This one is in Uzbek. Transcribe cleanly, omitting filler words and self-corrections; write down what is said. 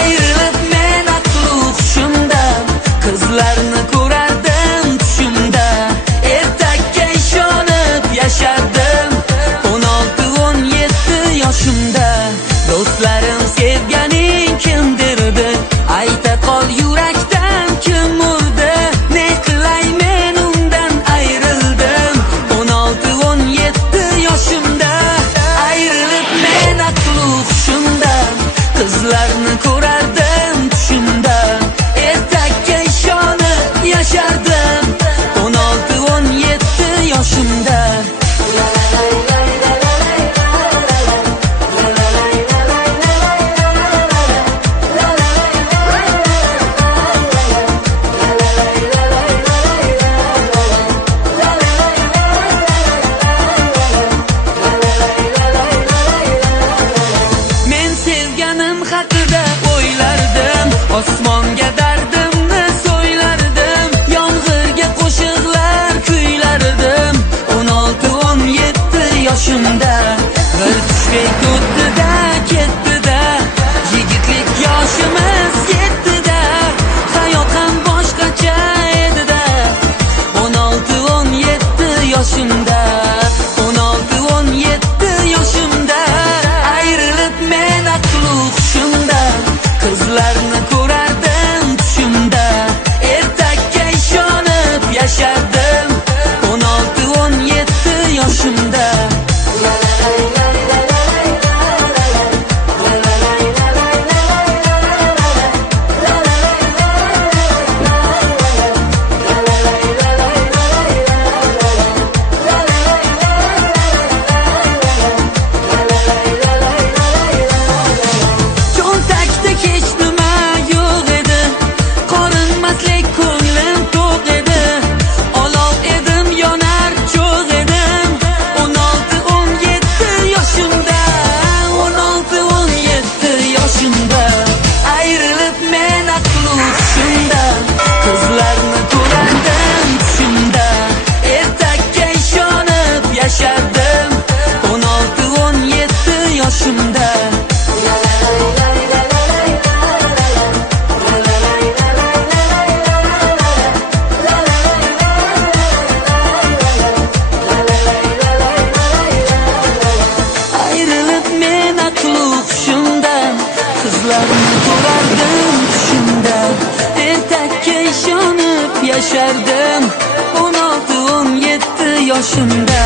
Ayrılıp men aqli hushimdan qizlarni ko'rardim tushimda. Ertakka ishonib yashardim 16-17 yoshimda. Do'stlarim sevganing kimdirdi, ayta qol yurakdan kim urdi. Ne qilay men undan ayrildim 16-17 yoshimda. Ayrılıp men aqli hushimdan qizlarni ko'rardim tushimda. Ertakka ishonib yashardim 16-17 yoshimda. Men sevganim haqida o'ylardim, osmonga dardimni so'ylardim, yomg'irga qo'shiqlar kuylardim 16-17 yoshimda. Bir tushbek o'tdi-da ketdi-da, yigitlik yoshimiz yetdi-da, hayot ham boshqacha edi-da 16-17 yoshimda. 16-17 yoshimda. Ayrılıp men aqli hushimdan qizlarni ko'rardim tushimda. Ertakka ishonib yashardim 16-17 yoshimda. Cho'ntakda hech nima yo'q edi, qorinmaslik ko'nglim to'q edi. Olov edim, yonar cho'g' edim 16-17 yoshimda. 16-17 yoshimda. Ayrılıp men aqli hushimdan qizlarni ko'rardim tushimda. Ertakka ishonib yashardim 16-17 yoshimda. Ayrılıp men aqli hushimdan qizlarni ko'rardim tushimda. Ertakka ishonib yashardim 16-17 yoshimda.